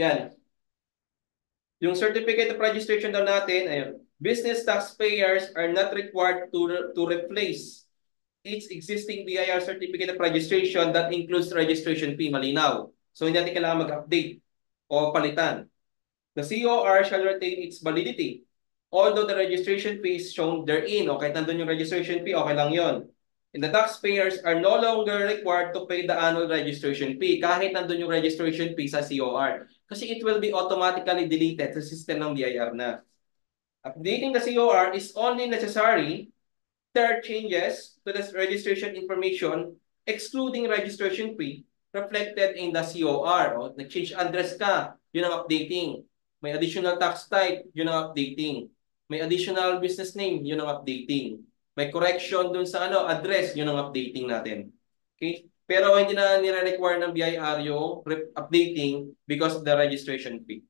Yan. Yung certificate of registration daw natin, ayun. Business taxpayers are not required to replace its existing BIR certificate of registration that includes registration fee. Malinaw. So hindi natin kailangan mag-update o palitan. The COR shall retain its validity. Although the registration fee is shown therein, o kahit nandun yung registration fee, okay lang yon. And the taxpayers are no longer required to pay the annual registration fee kahit nandun yung registration fee sa COR. Kasi it will be automatically deleted sa system ng BIR na. Updating the COR is only necessary if there are changes to the registration information excluding registration fee reflected in the COR. O, nag-change address ka, yun ang updating. May additional tax type, yun ang updating. May additional business name, yun ang updating. May correction dun sa address, yun ang updating natin. Okay? Pero hindi na nire-require ng BIR yung updating because of the registration fee.